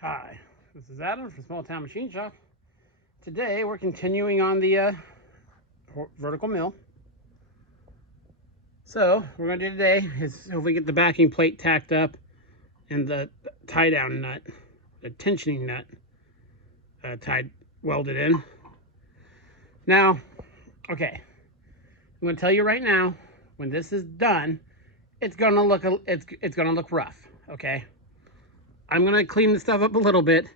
Hi, this is Adam from Small Town Machine Shop. Today we're continuing on the vertical mill. So what we're going to do today is hopefully get the backing plate tacked up and the tie down nut, the tensioning nut, welded in. Now, okay, I'm going to tell you right now, when this is done, it's going to look rough. Okay, I'm going to clean the stuff up a little bit,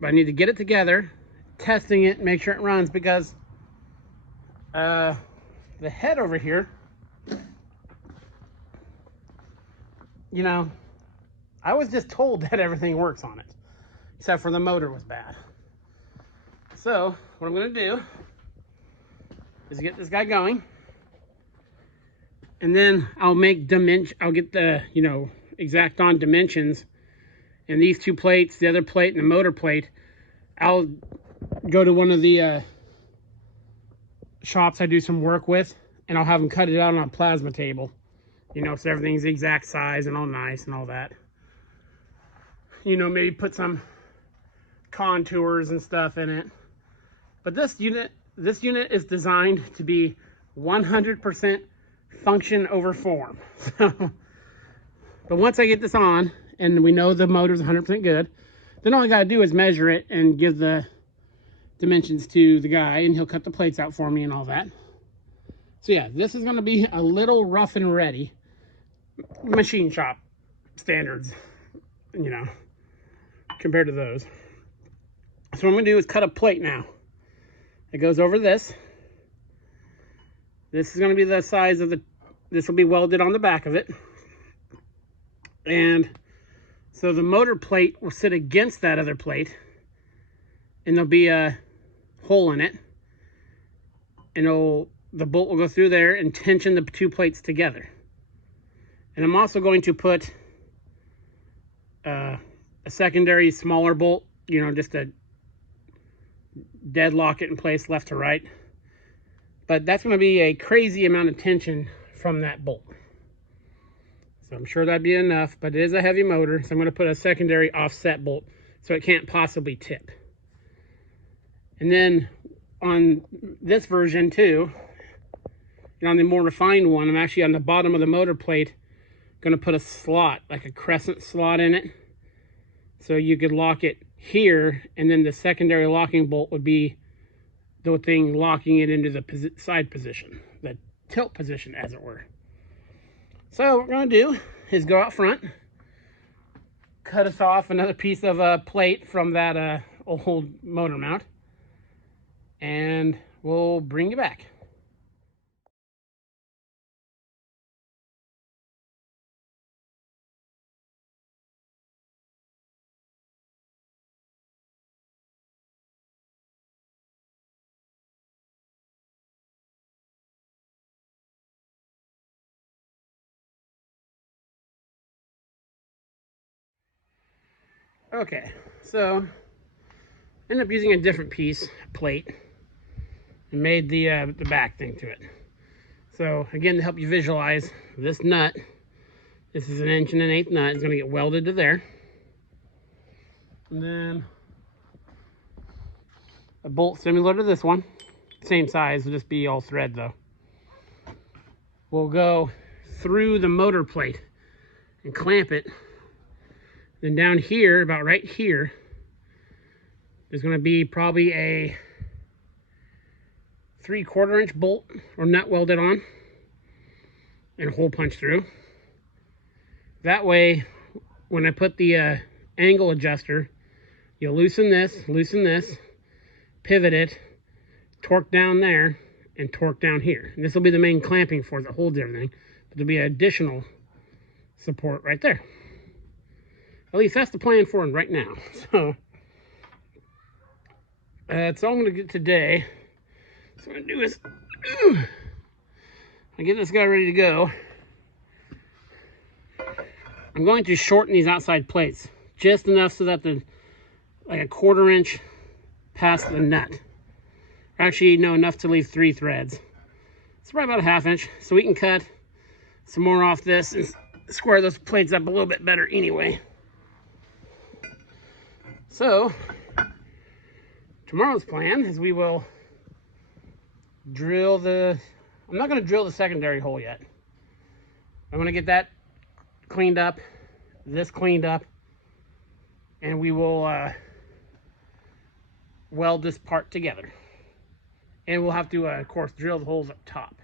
but I need to get it together, testing it, make sure it runs, because the head over here, you know, I was just told that everything works on it, except for the motor was bad. So what I'm going to do is get this guy going, and then I'll make I'll get the, exact on dimensions, and these two plates, the other plate and the motor plate, I'll go to one of the shops I do some work with, and I'll have them cut it out on a plasma table, so everything's the exact size and all nice and all that. Maybe put some contours and stuff in it. But this unit is designed to be 100% function over form. But once I get this on and we know the motor's 100% good, then all I gotta do is measure it and give the dimensions to the guy, and he'll cut the plates out for me and all that. So yeah, this is gonna be a little rough and ready, machine shop standards, compared to those. So what I'm gonna do is cut a plate now. It goes over this. This is gonna be the size of this will be welded on the back of it. And so the motor plate will sit against that other plate, and there'll be a hole in it, and the bolt will go through there and tension the two plates together. And I'm also going to put a secondary smaller bolt, just to deadlock it in place left to right. But that's going to be a crazy amount of tension from that bolt. So I'm sure that'd be enough, but it is a heavy motor, so I'm going to put a secondary offset bolt so it can't possibly tip. And then on this version too, on the more refined one, I'm actually on the bottom of the motor plate going to put a slot, like a crescent slot in it, so you could lock it here, and then the secondary locking bolt would be the thing locking it into the side position, the tilt position, as it were. So what we're going to do is go out front, cut us off another piece of plate from that old motor mount, and we'll bring you back. Okay, so ended up using a different plate, and made the back thing to it. So again, to help you visualize, this nut, this is an 1 1/8 nut, is going to get welded to there. And then a bolt similar to this one, same size, will just be all thread though. We'll go through the motor plate and clamp it. Then down here, about right here, there's going to be probably a 3/4 inch bolt or nut welded on and hole punch through. That way, when I put the angle adjuster, you'll loosen this, pivot it, torque down there, and torque down here. And this will be the main clamping force that holds everything, but there'll be an additional support right there. At least that's the plan for it right now. So that's all I'm going to get today. So what I'm going to do is I get this guy ready to go. I'm going to shorten these outside plates just enough so that like a 1/4 inch past the nut. Actually, no, enough to leave 3 threads. It's probably about a 1/2 inch, so we can cut some more off this and square those plates up a little bit better anyway. So tomorrow's plan is we will drill I'm not going to drill the secondary hole yet. I'm going to get that cleaned up, this cleaned up, and we will weld this part together. And we'll have to, of course, drill the holes up top.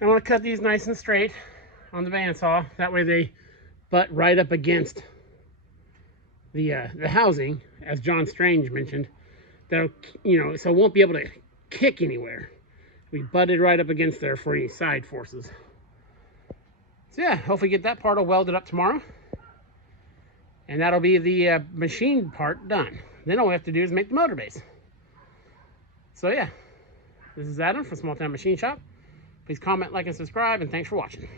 I want to cut these nice and straight on the bandsaw. That way they butt right up against the housing, as John Strange mentioned. That'll, so it won't be able to kick anywhere. We butted right up against there for any side forces. So yeah, hopefully get that part all welded up tomorrow. And that'll be the machine part done. Then all we have to do is make the motor base. So yeah, this is Adam from Small Town Machine Shop. Please comment, like, and subscribe, and thanks for watching.